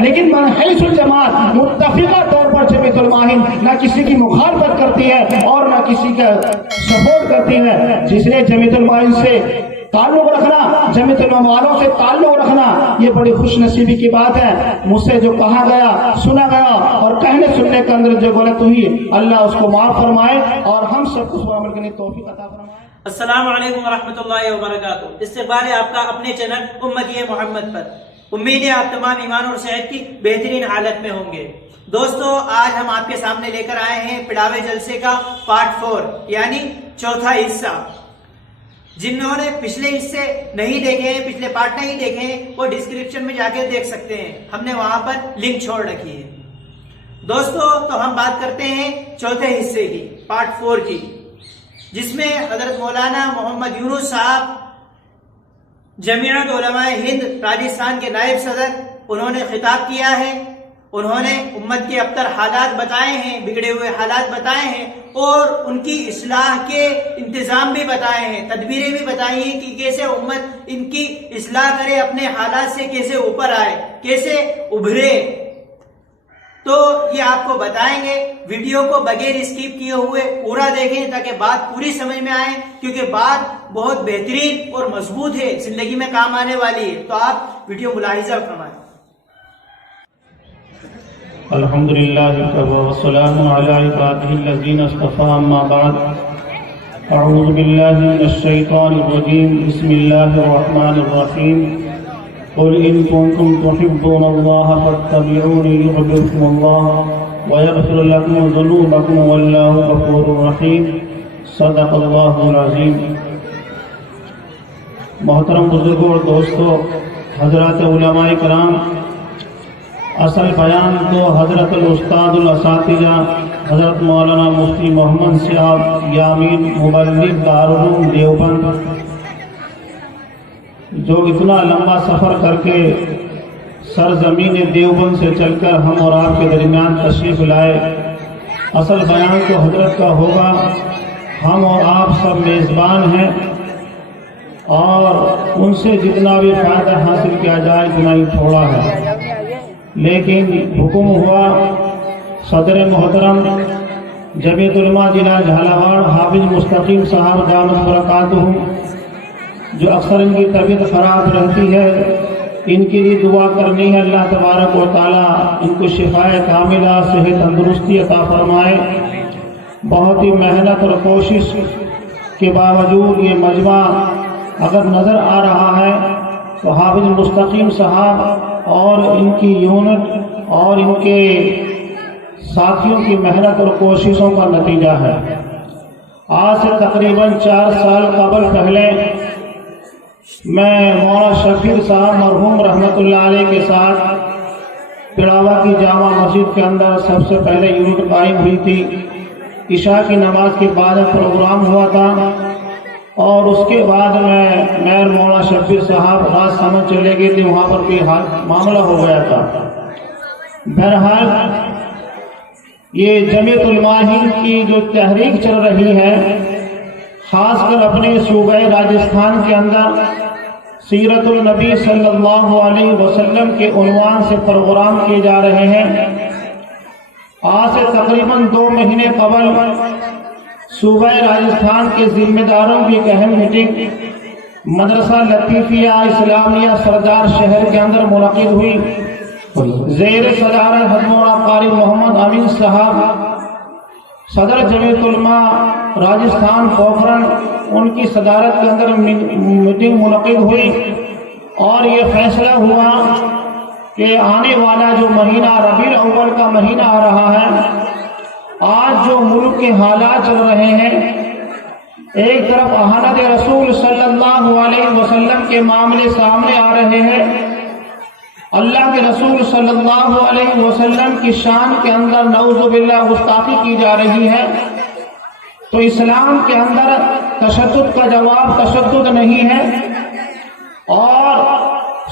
لیکن من حیث الجماعت متفقہ طور پر جمیعت علماء ہند نہ کسی کی مخالفت کرتی ہے اور نہ کسی کا سپورٹ کرتی ہے. جس لیے جمیعت علماء ہند سے تعلق رکھنا، جمیعت علماء والوں سے تعلق رکھنا یہ بڑی خوش نصیبی کی بات ہے. مجھ سے جو کہا گیا، سنا گیا اور کہنے سننے کے اندر جو غلط ہوئی، اللہ اس کو معاف فرمائے اور ہم سب کو اس پر عمل کرنے کی توفیق عطا فرمائے. السلام علیکم ورحمۃ اللہ وبرکاتہ. استقبال ہے آپ کا اپنے چینل امتی محمد پر. امید ہے آپ تمام ایمان اور صحت کی بہترین حالت میں ہوں گے. دوستو، آج ہم آپ کے سامنے لے کر آئے ہیں پڑاوے جلسے کا پارٹ 4 یعنی چوتھا حصہ. جنہوں نے پچھلے حصے نہیں دیکھے ہیں، پچھلے پارٹ نہیں دیکھے ہیں، وہ ڈسکرپشن میں جا کے دیکھ سکتے ہیں. ہم نے وہاں پر لنک چھوڑ رکھی ہے. دوستو، تو ہم بات کرتے ہیں چوتھے حصے کی، پارٹ 4 کی، جس میں حضرت مولانا محمد یونس صاحب جمعیت علماء ہند راجستھان کے نائب صدر، انہوں نے خطاب کیا ہے. انہوں نے امت کے ابتر حالات بتائے ہیں، بگڑے ہوئے حالات بتائے ہیں اور ان کی اصلاح کے انتظام بھی بتائے ہیں، تدبیریں بھی بتائی ہیں کہ کیسے امت ان کی اصلاح کرے، اپنے حالات سے کیسے اوپر آئے، کیسے ابھرے. تو یہ آپ کو بتائیں گے. ویڈیو کو بغیر اسکپ کیے ہوئے پورا دیکھیں تاکہ بات پوری سمجھ میں آئے، کیونکہ بات بہت بہترین اور مضبوط ہے، زندگی میں کام آنے والی ہے. تو آپ ویڈیو ملاحظہ فرمائیں. الحمدللہ والسلام علی عبادہ الذین اصطفى، اما بعد. اعوذ باللہ من الشیطان الرجیم، بسم اللہ الرحمن الرحیم. قل ان کنتم تحبون اللہ فاتبعونی یحببکم اللہ ویغفر لکم ذنوبکم واللہ غفور رحیم. صدق اللہ العظیم. محترم بزرگوں اور دوستو، حضرات علماء کرام، اصل بیان تو حضرت الاستاد الاساتذہ حضرت مولانا مفتی محمد صاحب یامین مبلغ دارالعلوم دیوبند، جو اتنا لمبا سفر کر کے سرزمین دیوبند سے چل کر ہم اور آپ کے درمیان تشریف لائے. اصل بیان تو حضرت کا ہوگا. ہم اور آپ سب میزبان ہیں اور ان سے جتنا بھی فائدہ حاصل کیا جائے اتنا ہی تھوڑا ہے. لیکن حکم ہوا صدر محترم جمیعت علماء ضلع جھالاواڑ حافظ مستقیم صاحب دامت برکاتہ، جو اکثر ان کی طبیعت خراب رہتی ہے، ان کے لیے دعا کرنی ہے. اللہ تبارک و تعالی ان کو شفائے کاملہ، صحت تندرستی عطا فرمائے. بہت ہی محنت اور کوشش کے باوجود یہ مجمع اگر نظر آ رہا ہے تو حافظ مستقیم صاحب اور ان کی یونٹ اور ان کے ساتھیوں کی محنت اور کوششوں کا نتیجہ ہے. آج سے تقریباً 4 سال قبل پہلے میں مولانا شفیع صاحب مرحوم رحمۃ اللہ علیہ کے ساتھ پڑاوا کی جامع مسجد کے اندر سب سے پہلے یونٹ قائم ہوئی تھی. عشاء کی نماز کے بعد پروگرام ہوا تھا اور اس کے بعد میں مولانا شفیع صاحب رات سمجھ چلے گئے تھے، وہاں پر کوئی معاملہ ہو گیا تھا. بہرحال یہ جمیعت علماء ہند کی جو تحریک چل رہی ہے، خاص کر اپنے صوبہ راجستھان کے اندر سیرت النبی صلی اللہ علیہ وسلم کے عنوان سے پروگرام کیے جا رہے ہیں. آج سے تقریباً 2 مہینے قبل صوبہ راجستھان کے ذمہ داروں کی ایک اہم میٹنگ مدرسہ لطیفیہ اسلامیہ سردار شہر کے اندر منعقد ہوئی. زیر صدارت حضرت مولانا قاری محمد امین صاحب صدر جمیعت علماء راجستھان پوکھرن، ان کی صدارت کے اندر میٹنگ منعقد ہوئی اور یہ فیصلہ ہوا کہ آنے والا جو مہینہ ربیع الاول کا مہینہ آ رہا ہے، آج جو ملک کے حالات چل رہے ہیں، ایک طرف احادیث رسول صلی اللہ علیہ وسلم کے معاملے سامنے آ رہے ہیں، اللہ کے رسول صلی اللہ علیہ وسلم کی شان کے اندر نعوذ باللہ گستاخی کی جا رہی ہے. تو اسلام کے اندر تشدد کا جواب تشدد نہیں ہے اور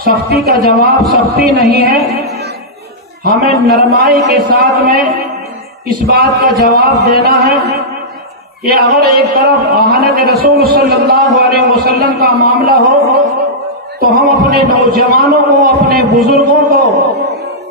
سختی کا جواب سختی نہیں ہے. ہمیں نرمائی کے ساتھ میں اس بات کا جواب دینا ہے کہ اگر ایک طرف آہنت رسول صلی اللہ علیہ وسلم کا معاملہ ہو تو ہم اپنے نوجوانوں کو، اپنے بزرگوں کو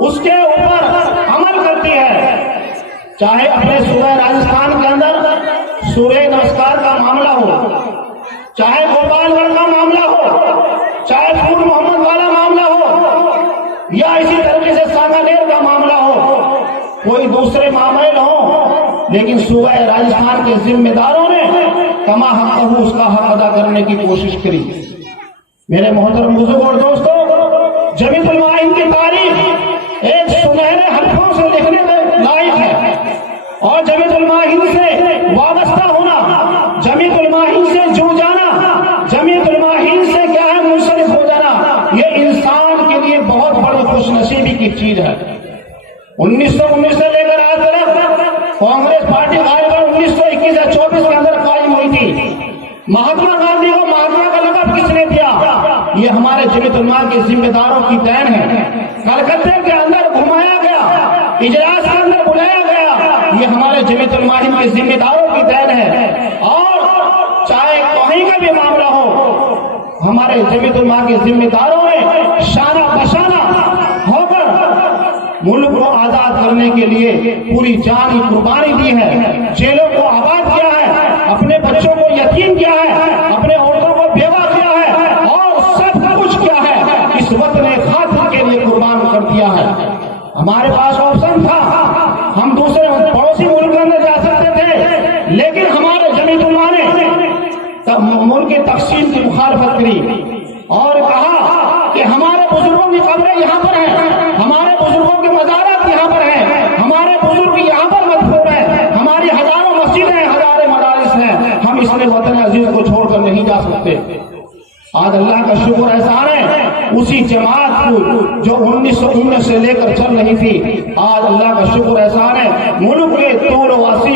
اس کے اوپر عمل کرتی ہے، چاہے اپنے صوبہ راجستھان کے اندر سورہ نمسکار کا معاملہ ہو، چاہے گوپال گڑھ کا معاملہ ہو، چاہے پور محمد والا معاملہ ہو، یا اسی طریقے سے ساگانیر کا معاملہ ہو، کوئی دوسرے معاملے ہوں، لیکن صوبہ راجستھان کے ذمہ داروں نے کما حق اس کا حق ادا کرنے کی کوشش کری۔ میرے محترم بزرگ اور دوستو، جمیعت المعاہدین کی تاریخ ایک سنہرے حرفوں سے لکھنے میں لائق ہے، اور جمیعت المعاہدین سے وابستہ ہونا، جمیعت المعاہدین سے جو جانا، جمیعت المعاہدین سے کیا ہے منسلک ہو جانا، یہ انسان کے لیے بہت بڑی خوش نصیبی کی چیز ہے۔ 1919 سے لے کر آج تک کانگریس پارٹی غالباً 1921 یا 24 کے اندر قائم ہوئی تھی۔ مہاتما گاندھی کو مہاتما کا لقب کس نے دیا؟ یہ ہمارے جمیعت علماء کے ذمہ داروں کی دین ہے۔ کلکتے کے اندر گھمایا گیا، اجلاس کے اندر بلایا گیا، یہ ہمارے جمیعت علماء کے ذمہ داروں کی دین ہے۔ اور چاہے کہیں کا بھی معاملہ ہو، ہمارے جمیعت علماء کے ذمہ داروں نے شانہ بشانہ ہو کر ملک کو آزاد کرنے کے لیے پوری جان کی قربانی دی ہے، جیلوں کو آباد کیا ہے، اپنے بچوں کو یتیم کیا ہے، اپنے عورتوں کو بیوہ کیا ہے، اور سب کچھ کیا ہے اس وطن خاطر کے لیے قربان کر دیا ہے۔ ہمارے پاس آپشن تھا، ہم دوسرے پڑوسی ملک کے اندر جا سکتے تھے، لیکن ہمارے جمیعت علماء نے ملک کی تقسیم کی مخالفت کری اور کہا کہ ہمارے بزرگوں کی قبریں یہاں پر ہیں، ہمارے بزرگوں کے مزارات یہاں پر ہیں، ہمارے بزرگ یہاں پر مدفون ہیں، ہماری ہزاروں مسجدیں، ہزاروں مدارس ہیں، ہم اس میں وطن عزیز کو چھوڑ کر نہیں جا سکتے۔ آج اللہ کا شکر احسان ہے، اسی جماعت کو جو 1919 سے لے کر چل رہی تھی، آج اللہ کا شکر احسان ہے ملک کے طول و عرض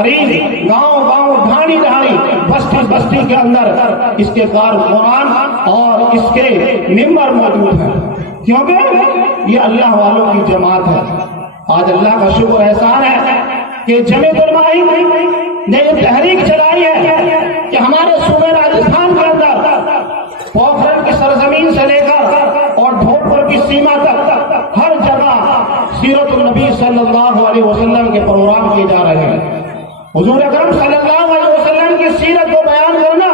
عریض، گاؤں گاؤں، ڈھانی ڈھانی، بستی بستی کے اندر اس کے کارکنان اور اس کے ممبر موجود ہیں، کیونکہ یہ اللہ والوں کی جماعت ہے۔ آج اللہ کا شکر احسان ہے کہ جمیعت علماء نے یہ تحریک چلائی ہے کہ ہمارے صوبے راجستھان کے اندر پوکھرن کی سرزمین سے لے کر اور دھوپر کی سیما تک ہر جگہ سیرت النبی صلی اللہ علیہ وسلم کے پروگرام کیے جا رہے ہیں۔ حضور اکرم صلی اللہ علیہ وسلم کی سیرت کو بیان کرنا،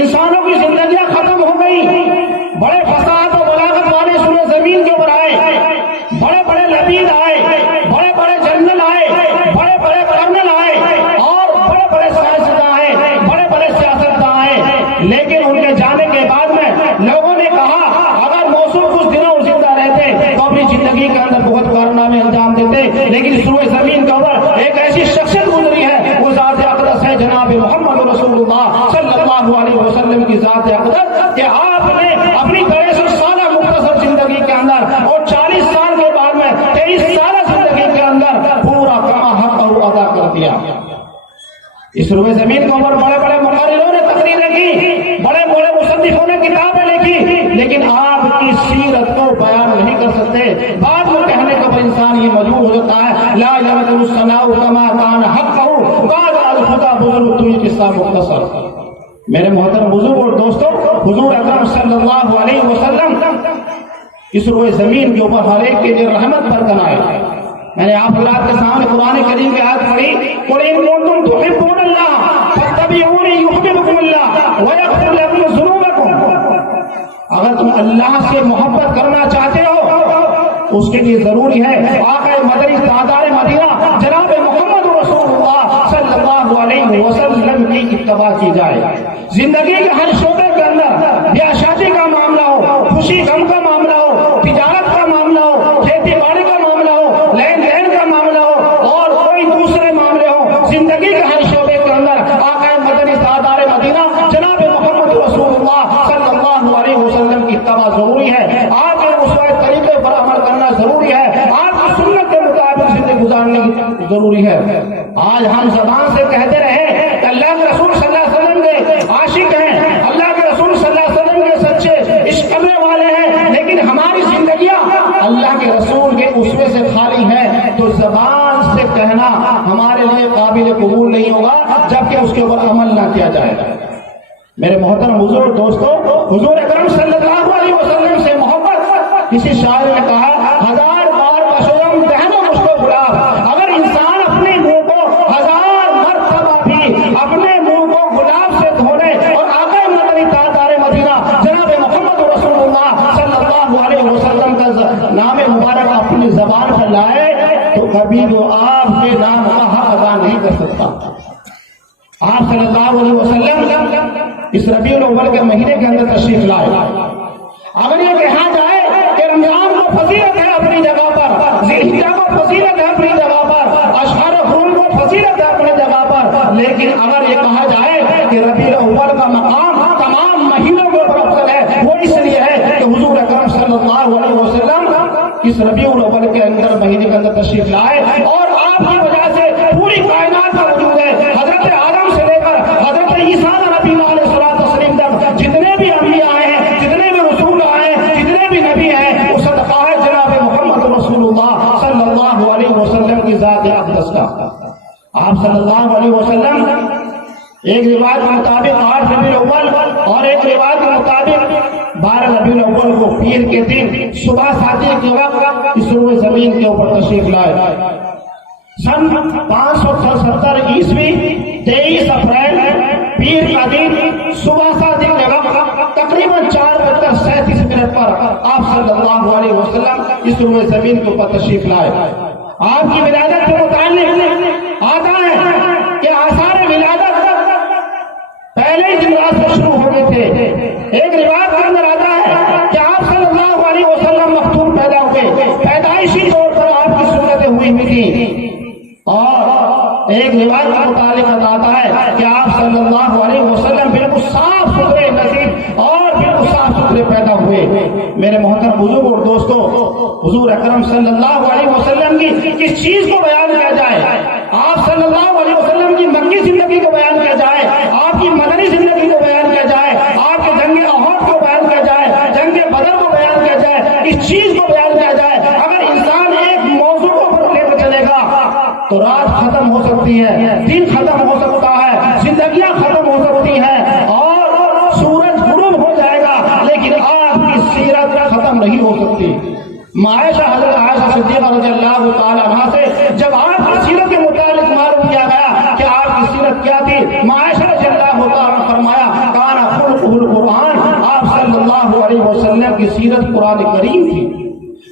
انسانوں کی زندگیاں ختم ہو گئی، بڑے فساد و بلاغت والے سورے زمین کے اوپر آئے، بڑے بڑے لبید آئے، بڑے بڑے جنرل آئے، بڑے بڑے کرنل آئے، اور بڑے بڑے سائنسداں آئے، بڑے بڑے سیاستداں آئے، لیکن ان کے جانے کے بعد میں لوگوں نے کہا اگر موصوف کچھ دنوں زندہ رہتے تو اپنی زندگی کے اندر بہت کارنامے انجام دیتے، لیکن سورہ زمین کے اوپر ایک ایسی شخصیت گزری ہے، وہ ذات اقدس ہے جناب محمد رسول اللہ صلی اللہ علیہ وسلم کی ذات اقدس، کہ آپ نے اپنی 63 سالہ مختصر زندگی کے اندر اور 40 سال کے بعد میں 23 سالہ زندگی کے اندر پورا کما حق ادا کر دیا۔ اس روئے زمین کے اوپر بڑے بڑے مقرروں نے تقریریں کی، بڑے بڑے مصنفوں نے کتابیں لکھی، لیکن آپ کی سیرت کو بیان نہیں کر سکتے۔ بعد میں کہنے کا انسان یہ مجبور ہو جاتا ہے، لا یمکن الثناء کما کان حقہ بعد الخدا بزرگ تو یہ قصہ مختصر۔ میرے محترم بزرگ اور دوستوں، حضور اکرم صلی اللہ علیہ وسلم اس روئے زمین کے اوپر ہر ایک کے لیے رحمت برکن آئے۔ میں نے آپ حضرات کے سامنے قرآن کریم کی آیت پڑھی، قُلْ إِن كُنتُمْ تُحِبُّونَ اللَّهَ فَاتَّبِعُونِي يُحْبِبْكُمُ اللَّهُ وَيَغْفِرْ لَكُمْ ذُنُوبَكُمْ۔ اگر تم اللہ سے محبت کرنا چاہتے ہو، اس کے لیے ضروری ہے آقا مدنی تاجدار مدینہ جناب محمد رسول اللہ صلی اللہ علیہ وسلم کی اتباع کی جائے۔ زندگی کے ہر شعبے کے اندر، بیاہ شادی کا معاملہ ہو، خوشی غم کا معاملہ ہو، تجارت کا معاملہ ہو، کھیتی باڑی کا معاملہ ہو، لین دین کا معاملہ ہو، اور کوئی دوسرے معاملے ہو، زندگی کے ہر شعبے کے اندر آقا مدنی تاجدار مدینہ جناب محمد رسول اللہ صلی اللہ علیہ وسلم کی اتباع ضروری ہے۔ آپ کے اسوہ طریقے پر عمل کرنا ضروری ہے، آپ کی سنت کے مطابق زندگی گزارنے ضروری ہے۔ آج ہم زبان سے کہتے رہے کہ اللہ کے رسول صلی اللہ علیہ وسلم کے عاشق ہیں، اللہ کے رسول صلی اللہ علیہ وسلم کے سچے عشق کرنے والے ہیں، لیکن ہماری زندگیاں اللہ کے رسول کے اسوے سے خالی ہیں، تو زبان سے کہنا ہمارے لیے قابل قبول نہیں ہوگا جبکہ اس کے اوپر عمل نہ کیا جائے۔ میرے محترم حضور دوستو، حضور اکرم صلی اللہ علیہ وسلم سے محبت، کسی شاعر نے کہا ہزار نام مبارک اپنی زبان پر لائے تو کبھی وہ آپ کے نام کا حق ادا نہیں کر سکتا۔ آپ صلی اللہ علیہ وسلم اس ربیع الاول کے مہینے کے اندر تشریف لائے۔ اگر یہ کہا جائے کہ رمضان کو فضیلت ہے اپنی جگہ پر، ذی الحجہ کو فضیلت ہے اپنی جگہ پر، اشہر حرم کو فضیلت ہے اپنی جگہ پر، لیکن اگر یہ کہا جائے کہ ربیع الاول کا مقام تمام مہینوں کے اوپر افضل ہے، وہ اس لیے ہے کہ حضور اکرم صلی اللہ علیہ وسلم اس ربیع الاول کے اندر مہینے کے اندر تشریف لائے، اور آپ کی وجہ سے پوری کائنات کا وجود ہے۔ حضرت آدم سے لے کر حضرت عیسیٰ نبی علیہ الصلوۃ والسلام تک جتنے بھی انبیاء ہیں، جتنے بھی رسول آئے ہیں، جتنے بھی نبی ہیں، وہ صدقہ ہے جناب محمد رسول اللہ صلی اللہ علیہ وسلم کی ذات اقدس کا۔ آپ صلی اللہ علیہ وسلم ایک روایت کے مطابق 8 ربیع الاول اور ایک روایت کے مطابق 12 ربیع الاول کو پیر کے دن صبح 7 کے وقت اس روئے زمین کے اوپر تشریف لائے۔ سن 570 عیسوی 23 اپریل پیر کا دن صبح 7 کے وقت تقریباً 4:37 پر آپ صلی اللہ علیہ وسلم اس روئے زمین کے اوپر تشریف لائے۔ آپ کی ولادت کے متعلق آتا ہے کہ آثار ولادت پہلے ہی دن رات سے شروع ہو گئے تھے۔ ایک روایت کے اندر آتا ہے کہ آپ صلی اللہ علیہ وسلم مختون پیدا ہوئے، پیدائشی طور پر آپ کی سنتیں ہوئی تھیں، اور ایک روایت کے متعلق آتا ہے کہ آپ صلی اللہ علیہ وسلم بالکل صاف ستھرے نصیب اور بالکل صاف ستھرے پیدا ہوئے۔ میرے محترم بزرگ اور دوستوں، حضور اکرم صلی اللہ علیہ وسلم کی کس چیز کو بیان کیا جائے، آپ صلی اللہ علیہ وسلم کی مکی زندگی کو بیان کیا جائے، آپ کی مدنی زندگی کو بیان کیا جائے، آپ کے جنگ احد کو بیان کیا جائے، جنگ بدر کو بیان کیا جائے، اس چیز کو بیان کیا جائے، اگر انسان ایک موضوع کو لے کر چلے گا تو رات ختم ہو سکتی ہے، دن ختم ہو سکتا ہے، زندگیاں ختم ہو سکتی ہیں، اور سورج غروب ہو جائے گا، لیکن آپ کی سیرت ختم نہیں ہو سکتی۔ معائشہ حضرت عائشہ صدیقہ رضی اللہ تعالیٰ عنہا سے جب آپ کی سیرت کے متعلق معلوم کیا گیا کہ آپ کی سیرت کیا تھی، معائشہ رضی اللہ تعالیٰ عنہ فرمایا کان خلقہ القرآن، آپ صلی اللہ علیہ وسلم کی سیرت قرآن کریم تھی۔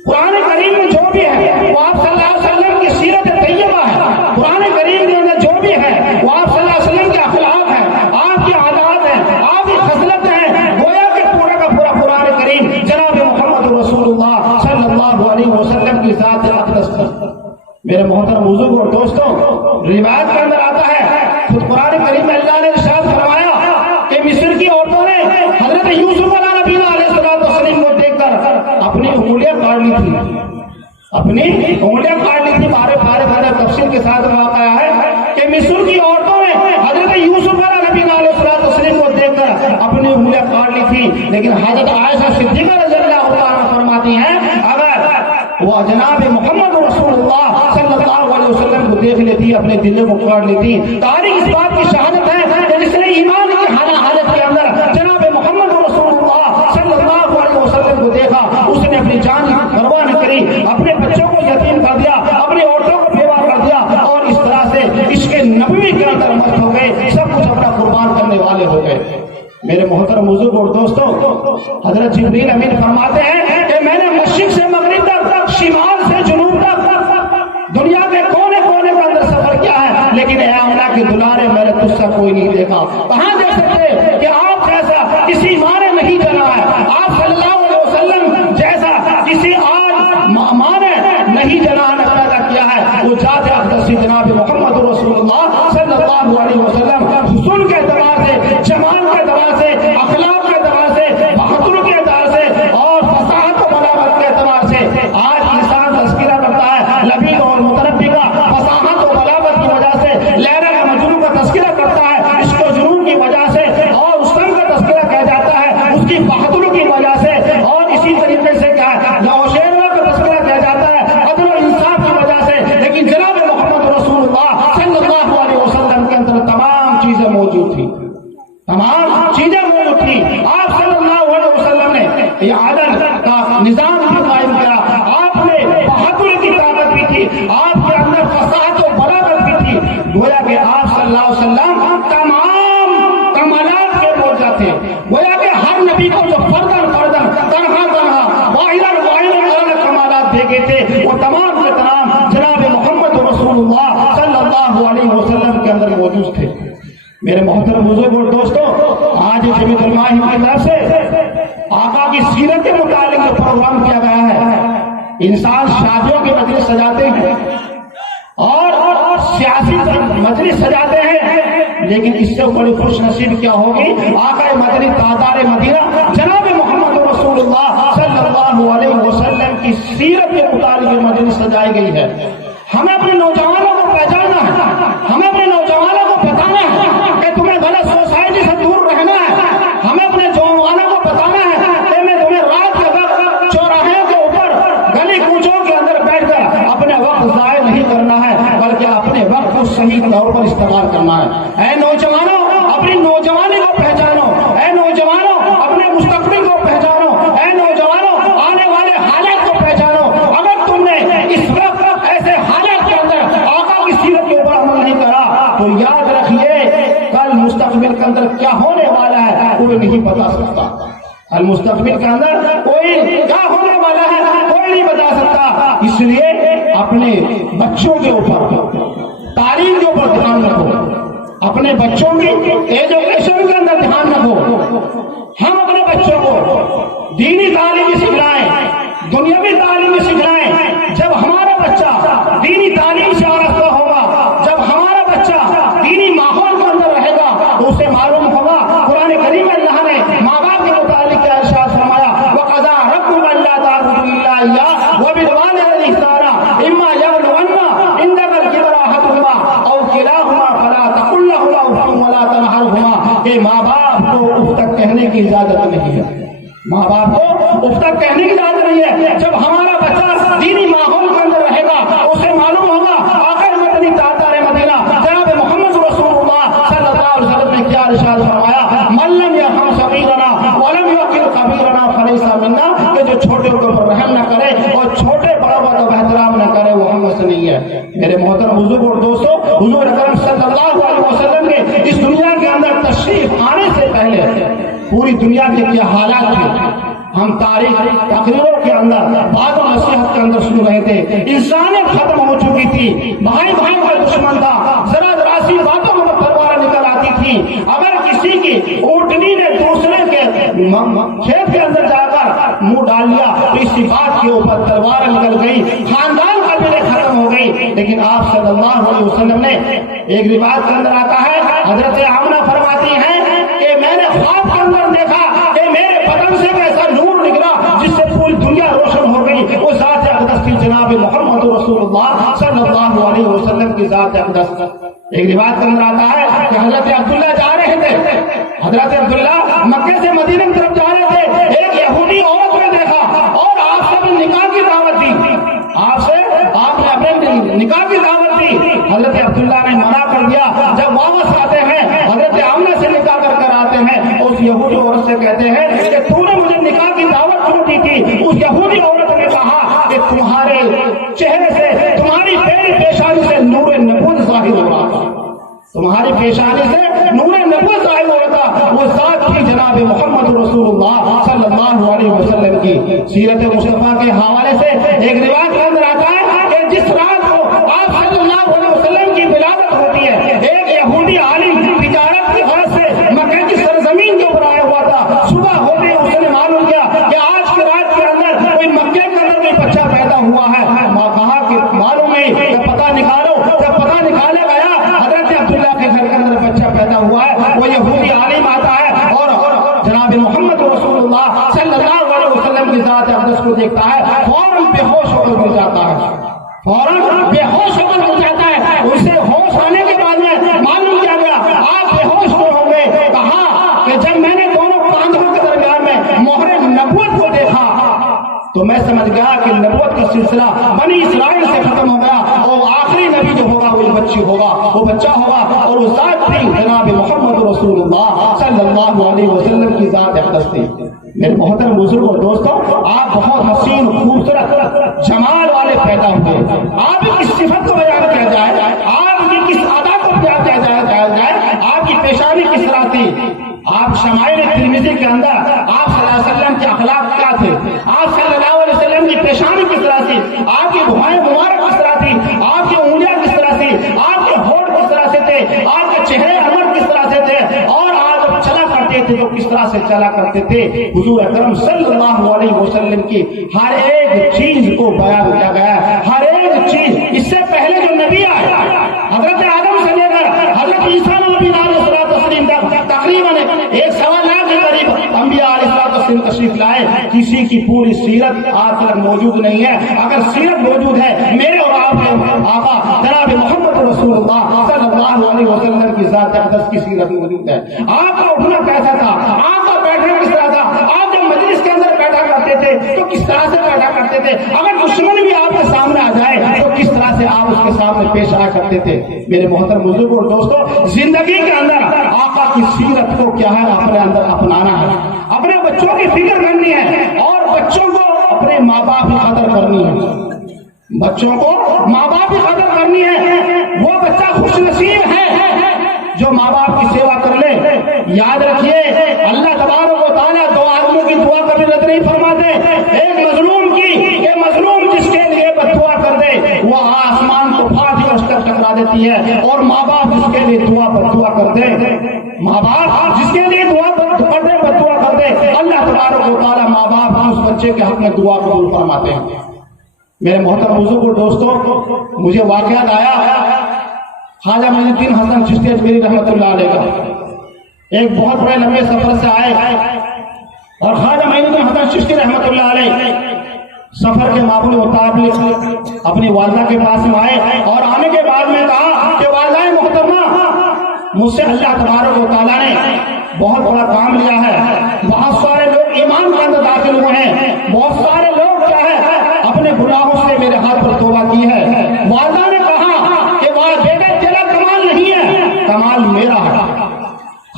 قرآن کریم میں جو بھی ہے وہ آپ صلی اللہ علیہ وسلم کی سیرت طیبہ ہے، قرآن کریم کے اندر جو بھی ہے وہ آپ صلی اللہ علیہ وسلم کے اخلاق ہیں، آپ کی عادات ہیں، آپ کی خصلتیں ہیں، گویا کہ پورا کا پورا قرآن کریم جناب محمد رسول اللہ صلی اللہ علیہ وسلم کی ذات اقدس ہے۔ میرے محترم بزرگ اور دوستوں، روایت کے اندر آتا ہے خود قرآن کریم میں اللہ نے ارشاد فرمایا کہ مصر کی عورتوں نے حضرت یوسف علیہ نبی علیہ السلام کو دیکھ کر اپنی انگلیاں کاٹ لی تھی، اپنی انگلیاں کاٹ لی تھی۔ بارے تفصیل کے ساتھ واقعہ ہے کہ مصر کی عورتوں نے حضرت یوسف علیہ نبی علیہ السلام کو دیکھ کر اپنی انگلیاں کاٹ لی تھی، لیکن حضرت عائشہ صدیقہ رضی اللہ عنہا فرماتی ہیں اگر وہ جناب محمد رسول اللہ صلی اللہ علیہ وسلم کو دیکھ لیتی، اپنے دل کو کاٹ لیتی۔ تاریخ اس بات کی شہادت ہے کہ جس نے ایمان کی حالت کے اندر جناب محمد رسول اللہ صلی اللہ علیہ وسلم کو دیکھا، اس نے اپنی جان کی پرواہ نہ کری، اپنے بچوں کو یتیم کر دیا، اپنی عورتوں کو بیوہ کر دیا، اور اس طرح سے عشق نبوی کے اندر مست ہو گئے، سب کچھ اپنا قربان کرنے والے ہو گئے۔ میرے محترم بزرگ اور دوستوں، حضرت جبریل امین فرماتے ہیں کہ میں نے مشرق سے مغرب تک، شمال سے جنوب تک دنیا کے کونے کونے کے اندر سفر کیا ہے، لیکن اے آمنہ کے دلارے میں نے تجھ سا کوئی نہیں دیکھا۔ کہاں دیکھ سکتے کہ آپ جیسا کسی ماں نے نہیں جنا ہے، آپ صلی اللہ علیہ وسلم جیسا کسی آج ماں نے نہیں جنا نہ پیدا کیا ہے، وہ ذات اقدس جناب محمد رسول اللہ صلی اللہ علیہ وسلم حسن کے اعتبار سے، جمال کے اعتبار سے، اخلاق کے اعتبار سے، بہادر کے اعتبار سے، اور فصاحت و بلاغت کے اعتبار سے آج انسان تذکرہ کرتا ہے لبیب اور متنبی کا، فصاحت و بلاغت کی وجہ سے لیلا کا مجنون کا تذکرہ کرتا ہے، عشق و جنون کی وجہ سے، اور اسلم کا تذکرہ کیا جاتا ہے اس کی بہادر کی وجہ سے، اور اسی طریقے سے کیا ہے نوشیروہ کا تذکرہ کیا جاتا ہے عدل و انصاف کی وجہ سے، لیکن جناب محمد رسول اللہ صلی اللہ علیہ وسلم کے اندر تمام چیزیں موجود تھی، تمام چیزیں موجود تھی۔ آپ صلی اللہ علیہ وسلم نے یہ عدل کا نظام بھی قائم کیا، آپ نے بہادر کی طاقت بھی تھی، آپ کے اندر فصاحت و بلاغت بھی تھی، گویا کہ آپ صلی اللہ علیہ وسلم تمام کمالات کے موجود تھے، گویا کہ ہر نبی کو جو فردن تنہا واحداً پھینکے تھے وہ تمام کے تمام جناب محمد رسول اللہ صلی اللہ علیہ وسلم کے اندر موجود تھے۔ میرے محترم بزرگ اور دوستوں، آج جمیعت علماء ہند کی طرف سے آقا کی سیرت کے متعلق جو پروگرام کیا گیا ہے، انسان شادیوں کے مجلس سجاتے ہیں اور سیاسی مجلس سجاتے ہیں، لیکن اس سے بڑی خوش نصیب کیا ہوگی؟ آقا مدنی تاجدار مدینہ جناب محمد رسول اللہ صلی اللہ علیہ وسلم کی سیرت کے متعلق مجلس سجائی گئی ہے۔ ہمیں اپنے نوجوانوں کو پہچاننا ہے، ہمیں اپنے نوجوانوں کو بتانا ہے کہ تمہیں غلط سوسائٹی سے دور رہنا ہے، ہمیں اپنے نوجوانوں کو بتانا ہے کہ میں تمہیں رات کے وقت چوراہے کے اوپر گلی کوچوں کے اندر بیٹھ کر اپنے وقت ضائع نہیں کرنا ہے، بلکہ اپنے وقت کو صحیح طور پر استعمال کرنا ہے۔ اے نوجوانوں، اپنی نوجوانی کو پہچانو، اے نوجوانوں اپنے مستقبل کو پہچانو، اے نوجوانوں آنے والے حالات کو پہچانو۔ اگر تم نے اس وقت ایسے حالات کے اندر آقا کی سیرت کے اوپر عمل نہیں کرا تو یاد رکھیے کل مستقبل کے اندر کیا ہونے والا ہے کوئی نہیں بتا سکتا۔ المستقبل کے اندر کوئی کیا ہونے والا ہے کوئی نہیں بتا سکتا۔ اس لیے اپنے بچوں کے اوپر تعلیم کے اوپر دھیان رکھو، اپنے بچوں کی ایجوکیشن کے اندر دھیان رکھو۔ ہم اپنے بچوں کو دینی تعلیم سکھلائیں، دنیاوی تعلیم سکھلائیں۔ جب ہمارا بچہ دینی تعلیم سے آراستہ ہوگا، جب ہمارا بچہ دینی ماحول کے اندر رہے گا تو اسے معلوم ہوگا قرآن کریم میں اللہ نے ماں باپ کے متعلق کیا ارشاد فرمایا، وَقَضَىٰ رَبُّكَ أَلَّا تَعْبُدُوا إِلَّا إِيَّاهُ وَبِالْوَالِدَيْنِ إِحْسَانًا إِمَّا يَبْلُغَنَّ عِندَكَ الْكِبَرَ أَحَدُهُمَا أَوْ كِلَاهُمَا فَلَا تَقُل لَّهُمَا أُفٍّ وَلَا تَنْهَرْهُمَا۔ کہ ماں باپ کو اف تک کہنے کی اجازت نہیں ہے، ماں باپ کو اف تک کہنے کی اجازت نہیں ہے۔ جب ہمارا بچہ دینی ماحول کے اندر رہے گا اسے معلوم ہوگا آقا مدنی تاجدار مدینہ جناب محمد رسول اللہ صلی اللہ علیہ وسلم نے کیا ارشاد فرمایا، من لم یرحم صغیرنا ولم یوقر کبیرنا فلیس منا۔ کہ جو چھوٹے کے اوپر رحم نہ کرے اور چھوٹے بڑوں کا احترام نہ کرے وہ ہم سے نہیں ہے۔ میرے محترم بزرگ اور دوستوں، حضور اکرم صلی اللہ علیہ وسلم کے اس دنیا کے اندر تشریف آنے سے پہلے پوری دنیا کے کیا حالات تھے ہم تاریخ تقریروں کے اندر بعض نصیحت کے اندر سن رہے تھے۔ انسانیت ختم ہو چکی تھی، بھائی بھائی کا دشمن تھا، ذرا ذرا سی باتوں میں تلوار نکل آتی تھی۔ اگر کسی کی اونٹنی نے دوسرے کے کھیت کے اندر جا کر منہ ڈال لیا تو اسی بات کے اوپر تلوار نکل گئی، خاندان قبیلے ختم ہو گئی۔ لیکن آپ صلی اللہ علیہ وسلم نے ایک روایت کے اندر آتا ہے، حضرت آمنہ فرماتی ہیں کہ میں نے خواب کے اندر دیکھا کہ میرے بدن سے ایسا نور نکلا جس سے پوری دنیا روشن ہو گئی، وہ ذات اقدس تھی جناب محمد رسول اللہ صلی اللہ علیہ وسلم کی ذات اقدس۔ ایک روایت کے اندر آتا ہے کہ حضرت عبداللہ جا رہے تھے، حضرت عبداللہ مکے سے مدینے کی طرف جا رہے تھے، ایک یہودی عورت نے دیکھا اور آپ سے اپنے نکاح کی دعوت دی، آپ نے اپنے نکاح کی دعوت دی۔ حضرت عبداللہ نے منع کر دیا۔ جب واپس آتے ہیں حضرت آمنہ سے نکاح کر آتے ہیں، اس یہودی عورت سے کہتے ہیں کہ تو نے مجھے نکاح کی دعوت کیوں دی تھی؟ اس یہودی عورت نے کہا کہ تمہارے چہرے سے، تمہاری پیشانی سے نور نبوت ظاہر ہو رہا تھا، تمہاری پیشانی سے نور نبوت ظاہر ہو رہا تھا، وہ ذات تھی جناب محمد رسول اللہ صلی اللہ علیہ وسلم کی۔ سیرت مصطفیٰ کے حوالے سے ایک روایت کے اندر آتا ہے کہ جس رات کو آپ صلی اللہ علیہ وسلم کی ولادت ہوتی ہے، ایک یہودی عالم تجارت کی غرض سے مکہ کی سرزمین کے اوپر آیا ہوا تھا۔ صبح ہوتے اس نے معلوم کیا کہ آج کی رات کے اندر کوئی مکے کے اندر کوئی بچہ پیدا ہوا ہے۔ ماں کہا کہ معلوم نہیں، پتہ نکالو۔ جب پتہ نکالے گیا حضرت عبداللہ کے گھر کے اندر بچہ پیدا ہوا ہے، وہ یہودی عالم آتا ہے اور جناب محمد رسول اللہ صلی اللہ علیہ وسلم کی ذات اقدس کو دیکھتا ہے، فوراً بے ہوش ہو کر گر جاتا ہے، فوراً بے ہوش ہو کر گر جاتا ہے۔ اسے ہوش آنے کے بعد میں معلوم کیا گیا آپ بے ہوش ہوں گے؟ کہا کہ جب میں نے دونوں کاندھوں کے درمیان میں مہر نبوت کو دیکھا تو میں سمجھ گیا کہ نبوت کا سلسلہ بنی اسرائیل سے ختم ہو گیا اور آخری نبی جو ہوگا وہ بچی ہوگا، وہ بچہ ہوگا، اور وہ ذات تھی جناب محمد رسول اللہ صلی اللہ علیہ وسلم کی ذات اقدس تھی۔ میرے محترم بزرگ اور دوستوں، آپ بہت حسین خوبصورت جمال والے پیدا ہوئے، آپ کی کس صفت کو بیان کیا جائے، آپ کی کس ادا کو بیان کیا جائے، آپ کی پیشانی کس طرح تھی، آپ شمائل ترمذی کے اندر آپ صلی اللہ علیہ وسلم کے اخلاق کیا تھے، آپ صلی اللہ علیہ وسلم کی پیشانی کس طرح تھی، آپ کی بھوائیں مبارک کس طرح تھی، آپ کی انگلیاں کس طرح تھی، آپ کے ہونٹ کس طرح سے تھے، آپ کے چہرے انور کس طرح سے تھے، اور آپ جب چلا کرتے تھے تو کس طرح سے چلا کرتے تھے۔ حضور اکرم صلی اللہ علیہ وسلم کی ہر ایک چیز کو بیان کیا گیا ہے، ہر ایک چیز۔ اس سے پہلے جو نبی آئے حضرت آدم سے لے کر حضرت عیسیٰ نبی علیہ السلام تک تقریباً 1.25 لاکھ کے قریب انبیاء علیہ السلام تشریف لائے، کسی کی پوری سیرت آج تک موجود نہیں ہے۔ اگر سیرت موجود ہے، میرے اور آپ کے آقا جناب محمد رسول اللہ صلی اللہ علیہ وسلم کی ذات اقدس کی سیرت موجود ہے۔ آپ کا اٹھنا کیسا تھا، آپ کا بیٹھنا کس طرح تھا، آپ جب مجلس کے اندر بیٹھا کرتے تھے تو کس طرح سے بیٹھا کرتے تھے، اگر دشمن بھی آپ کے سامنے آ جائے تو کس طرح سے آپ اس کے سامنے پیش آیا کرتے تھے۔ میرے محترم بزرگ اور دوستوں، زندگی کے اندر آقا کی سیرت کو کیا ہے اپنے اندر اپنانا ہے، اپنے بچوں کی فکر کرنی ہے، اور بچوں کو اپنے ماں باپ کی قدر کرنی ہے، بچوں کو ماں باپ کی قدر کرنی ہے۔ وہ بچہ خوش نصیب ہے جو ماں باپ کی سیوا کر لے۔ یاد رکھیے اللہ تبارک و تعالیٰ دو آدمیوں کی دعا کبھی رد نہیں فرماتے، ایک مظلوم کی، کہ مظلوم جس کے لیے بد دعا کر دے وہ آسمان کو پھاڑ اس تک ٹکرا دیتی ہے، اور ماں باپ جس کے لیے دعا بد دعا کر دے، ماں باپ جس کے لیے دعا بد دعا کر دے، اللہ تبارک و تعالیٰ ماں باپ اس بچے کے حق میں دعا قبول فرماتے ہیں۔ میرے محترم بزرگ اور دوستوں، مجھے واقعات آیا خواجہ معین الدین حسن چشتی اجمیری رحمۃ اللہ علیہ کا، ایک بہت بڑے لمبے سفر سے آئے، اور خواجہ معین الدین حسن چشتی رحمۃ اللہ علیہ سفر کے معمول مطابق اپنی والدہ کے پاس میں آئے، اور آنے کے بعد میں کہا کہ والدہ محترمہ، مجھ سے اللہ تبارک و تعالیٰ نے بہت بڑا کام لیا ہے، بہت سارے لوگ ایمان کے اندر داخل ہوئے ہیں، بہت سارے لوگ کیا ہے اپنے گناہوں سے میرے ہاتھ پر توبہ کی ہے۔ والدہ نے کہا کہ واہ بیٹا تیرا کمال نہیں ہے، کمال میرا ہے۔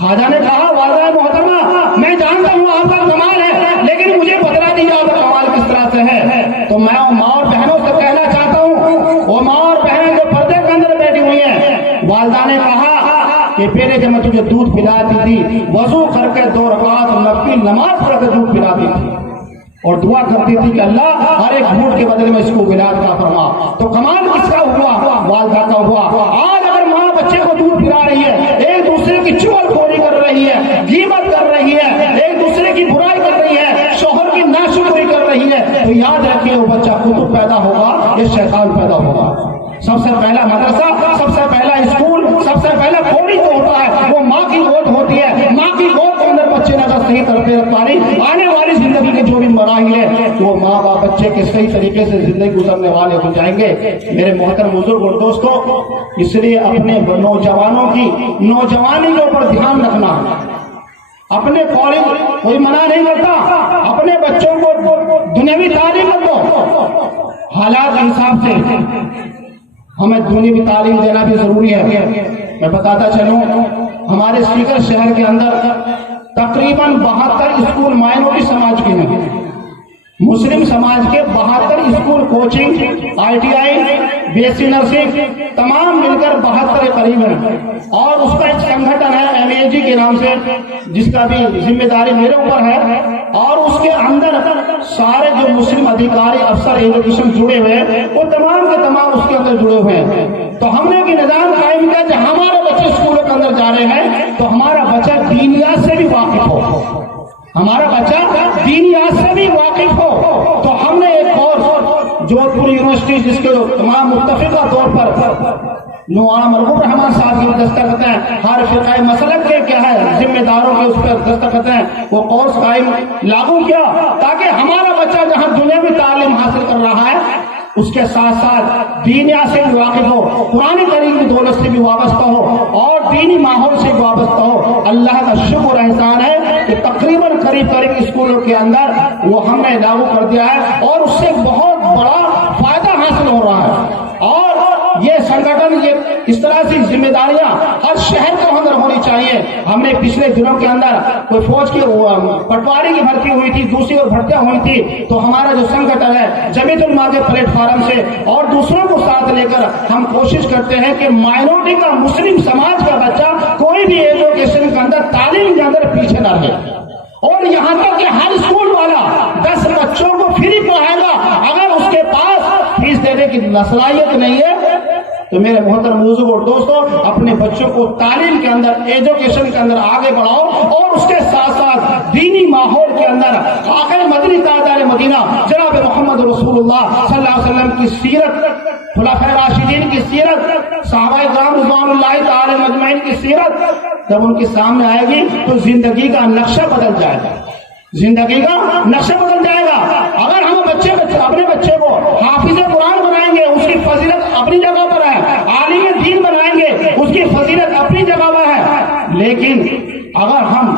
خواجہ نے کہا والدہ محترمہ میں جانتا ہوں آپ کا کمال ہے، لیکن مجھے بتلا دیجیے آپ کا کمال کس طرح سے ہے۔ تو میں ماں اور بہنوں سے کہنا چاہتا ہوں، وہ ماں اور بہنیں جو پردے کے اندر بیٹھی ہوئی ہیں، والدہ نے کہا کہ پہلے جب میں تجھے دودھ پلاتی تھی، وضو کر کے 2 رکعت نفلی نماز پڑھ کے دودھ پلاتی تھی، اور دعا کرتی تھی کہ اللہ ہر ایک گھونٹ کے بدلے میں اس کو ولایت عطا فرما۔ تو کمال کس کا ہوا؟ والدہ کا ہوا۔ آج اگر ماں بچے کو دودھ پلا رہی ہے، ایک دوسرے کی چغل خوری کر رہی ہے، غیبت کر رہی ہے، ایک دوسرے کی برائی کر رہی ہے، شوہر کی ناشکری کر رہی ہے، تو یاد رکھیے وہ بچہ کتب پیدا ہوگا، یہ شیطان پیدا ہوگا۔ سب سے پہلا مدرسہ، سب سے پہلا اسکول، سب سے پہلا کوڑی تو ہوتا ہے وہ ماں کی گود ہوتی ہے۔ ماں کی گود کے اندر بچے نے اگر صحیح طرح سے پاری، آنے والی زندگی کے جو بھی مراحل ہے وہ ماں باپ بچے کے صحیح طریقے سے زندگی گزرنے والے ہو جائیں گے۔ میرے محترم بزرگ اور دوستوں، اس لیے اپنے نوجوانوں کی نوجوانی کے اوپر دھیان رکھنا، اپنے کالج کوئی منع نہیں کرتا، اپنے بچوں کو دنیاوی تعلیم دو، حالات کے حساب سے ہمیں دنیاوی تعلیم دینا بھی ضروری ہے۔ میں بتاتا چلوں، ہمارے سیکر شہر کے اندر تقریباً 72 اسکول مائنورٹی سماج کے ہیں، مسلم سماج کے 72 school, coaching, ITI، BSc nursing, تمام مل کر 72 قریب ہیں، اور اس کا ایک سنگھٹن ہے MAG کے نام سے، جس کا بھی ذمہ داری میرے اوپر ہے، اور اس کے اندر سارے جو مسلم ادھیکاری افسر ایجوکیشن جڑے ہوئے ہیں وہ تمام کے تمام اس کے اندر جڑے ہوئے ہیں۔ تو ہم نے کہ نظام قائم کیا کہ ہمارے بچے اسکولوں کے اندر جا رہے ہیں تو ہمارا بچہ دینیات سے بھی واقف ہو، ہمارا بچہ دینیات سے بھی واقف ہو۔ تو ہم نے ایک کورس جودھ پور یونیورسٹی، جس کے تمام متفقہ طور پر نوآ مرغوب رحمان صاحب کی دستخط ہیں، ہر فرقہ مسلک کے کیا ہے ذمہ داروں کے اس پر دستخط ہیں، وہ کورس قائم لاگو کیا تاکہ ہمارا بچہ جہاں دنیا میں تعلیم حاصل کر رہا ہے اس کے ساتھ ساتھ دینیا سے بھی واقف ہو، قرآن کریم کی دولت سے بھی وابستہ ہو، اور دینی ماحول سے بھی وابستہ ہو۔ اللہ کا شکر احسان ہے کہ تقریباً قریب اسکولوں کے اندر وہ ہم نے لاگو کر دیا ہے، اور اس سے بہت بڑا فائدہ حاصل ہو رہا ہے۔ اور یہ سنگھٹن، یہ اس طرح سے ذمہ داریاں ہر شہر کے اندر ہونی چاہیے۔ ہم نے پچھلے دنوں کے اندر کوئی فوج کی پٹواری کی بھرتی ہوئی تھی، دوسری اور بھرتیاں ہوئی تھی، تو ہمارا جو سنگھٹن ہے جمیعت علماء کے پلیٹ فارم سے اور دوسروں کو ساتھ لے کر ہم کوشش کرتے ہیں کہ مائنورٹی کا، مسلم سماج کا بچہ کوئی بھی ایجوکیشن کے اندر، تعلیم کے اندر پیچھے نہ رہے، اور یہاں تک کہ ہر اسکول والا 10 بچوں کو فری پڑھائے گا، اگر اس کے پاس فیس دینے کی صلاحیت نہیں ہے تو میرے محترم بزرگ اور دوستوں، اپنے بچوں کو تعلیم کے اندر، ایجوکیشن کے اندر آگے بڑھاؤ، اور اس کے ساتھ ساتھ دینی ماحول کے اندر آخر مدنی تاجدار مدینہ جناب محمد رسول اللہ صلی اللہ علیہ وسلم کی سیرت، خلفائے راشدین کی سیرت، صحابہ کرام رضوان اللہ تعالی مجمعین کی سیرت جب ان کے سامنے آئے گی تو زندگی کا نقشہ بدل جائے گا، زندگی کا نقشہ بدل جائے گا۔ اگر ہم اپنے بچے کو حافظ قرآن بنائیں گے، اس کی فضیلت اپنی جگہ پر ہے، عالم دین بنائیں گے، اس کی فضیلت اپنی جگہ پر ہے، لیکن اگر ہم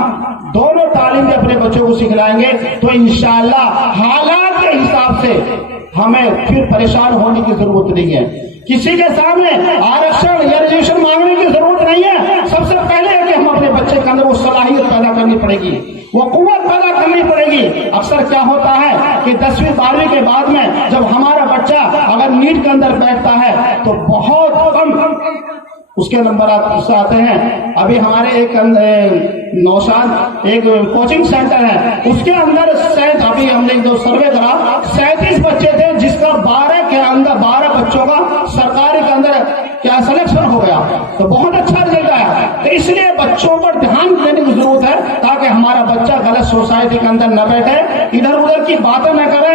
دونوں تعلیم بھی اپنے بچوں کو سکھلائیں گے تو انشاءاللہ حالات کے حساب سے ہمیں پھر پریشان ہونے کی ضرورت نہیں ہے، کسی کے سامنے آرکشن یا ریزرویشن مانگنے کی ضرورت نہیں ہے۔ سب سے پہلے ہے کہ ہم اپنے بچے کے اندر وہ صلاحیت پیدا کرنی پڑے گی، وہ قوت پیدا کرنی پڑے گی۔ اکثر کیا ہوتا ہے کہ 10ویں 12ویں کے بعد میں جب ہمارا بچہ اگر نیٹ کے اندر بیٹھتا ہے تو بہت کم اس کے نمبرات آتے ہیں۔ ابھی ہمارے ایک نوشاد ایک کوچنگ سینٹر ہے، اس کے اندر ابھی ہم نے جو سروے کرا 37 بچے تھے، جس کا 12 بچوں کا سرکاری کے اندر کیا سلیکشن ہو گیا، تو بہت اچھا رزلٹ آیا۔ تو اس لیے بچوں پر دھیان دینے کی ضرورت ہے تاکہ ہمارا بچہ غلط سوسائٹی کے اندر نہ بیٹھے، ادھر ادھر کی باتیں نہ کرے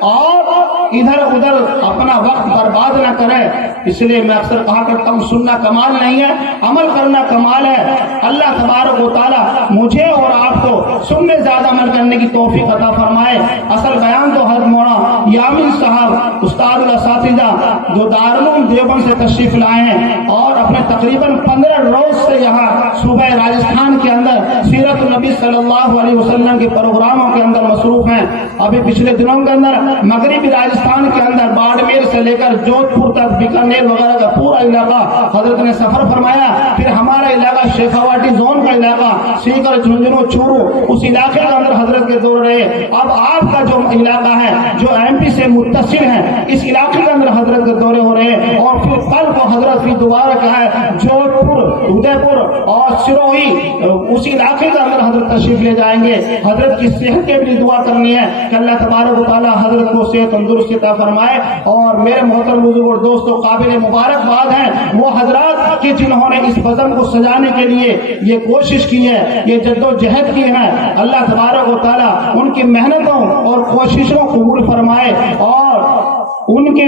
اور ادھر ادھر اپنا وقت برباد نہ کرے۔ اس لیے میں اکثر کہا کرتا ہوں، سننا کمال نہیں ہے، عمل کرنا کمال ہے۔ اللہ تبارک و تعالی مجھے اور آپ کو سننے زیادہ عمل کرنے کی توفیق عطا فرمائے۔ اصل بیان تو حضرت مولانا یامین صاحب استاد الاساتذہ جو دارالعلوم دیوبند سے تشریف لائے ہیں اور اپنے تقریباً 15 روز سے یہاں صوبہ راجستھان کے اندر سیرت النبی صلی اللہ علیہ وسلم کے پروگراموں کے اندر مصروف ہیں۔ ابھی پچھلے دنوں کے اندر مغربی راجستھان کے اندر باڑمیر سے لے کر جودھ پور تک بیکانیر وغیرہ کا پورا علاقہ حضرت نے سفر فرمایا۔ پھر ہمارا علاقہ شیخاواٹی زون کا علاقہ، سیکر، جھنجھنو، چورو، اس علاقے کے اندر حضرت کے دور رہے۔ اب آپ کا جو علاقہ ہے جو ایم پی سے متصل ہے، اس علاقے کے اندر حضرت کے دورے ہو رہے ہیں، اور پھر کل کو حضرت بھی دوبارہ کہا ہے جودھ پور، ادے پور اور سروہی، اس علاقے کے اندر حضرت تشریف لے جائیں گے۔ حضرت کی صحت کے بھی دعا کرنی ہے کہ اللہ تبارک و تعالی حضرت کو صحت تندرستی عطا فرمائے۔ اور میرے محترم بزرگ اور دوستوں، قابل مبارکباد ہیں وہ حضرات کہ جنہوں نے اس بزم کو سجانے کے لیے یہ کوشش کی ہے، یہ جدوجہد کی ہے۔ اللہ تبارک و تعالی ان کی محنتوں اور کوششوں کو قبول فرمائے اور ان کے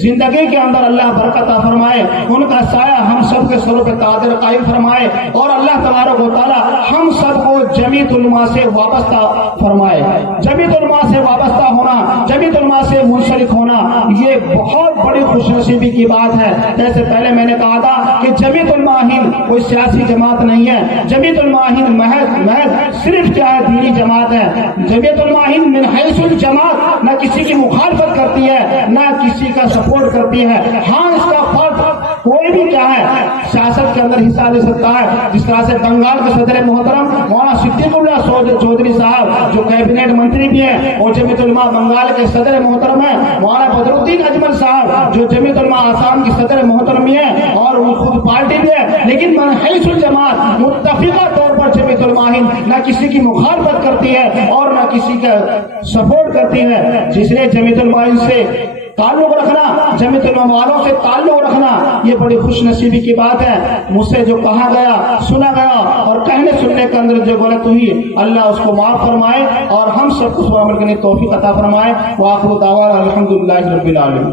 زندگی کے اندر اللہ برکت عطا فرمائے، ان کا سایہ ہم سب کے سروں پہ قادر قائم فرمائے، اور اللہ تبارک و تعالی ہم سب کو جمیعت علماء سے وابستہ فرمائے۔ جمیعت علماء سے وابستہ ہونا، جمیعت علماء سے منسلک ہونا، یہ بہت بڑی خوش نصیبی کی بات ہے۔ جیسے پہلے میں نے کہا تھا کہ جمیعت علماء ہند کوئی سیاسی جماعت نہیں ہے، جمیعت علماء ہند محض صرف کیا ہے، دینی جماعت ہے۔ جمیعت علماء ہند من حیث الجماعت نہ کسی کی مخالفت کرتی ہے نہ کسی کا سپورٹ کرتی ہے۔ ہاں اس کا فرق کوئی بھی کیا ہے سیاست کے اندر حصہ لے سکتا ہے، جس طرح سے بنگال کے صدر محترم مولانا صدیق اللہ چودھری صاحب جو کیبنٹ منتری بھی ہیں، اور جمیعت علماء بنگال کے صدر محترم ہیں مولانا بدر الدین اجمل صاحب جو جمیعت علماء آسام کی صدر محترم بھی ہیں، اور وہ خود پارٹی بھی ہے، لیکن من حیث الجماعت متفقہ طور پر جمیعت علماء ہند نہ کسی کی مخالفت کرتی ہے اور نہ کسی کا سپورٹ کرتی ہے۔ جس لیے جمیعت علماء ہند سے تعلق رکھنا، جمیعت علماء والوں سے تعلق رکھنا، یہ بڑی خوش نصیبی کی بات ہے۔ مجھ سے جو کہا گیا، سنا گیا اور کہنے سننے کے اندر جو غلط ہوئی، اللہ اس کو معاف فرمائے اور ہم سب کو عمل کرنے کی توفیق عطا فرمائے۔ وآخر دعوانا الحمدللہ رب العالمین۔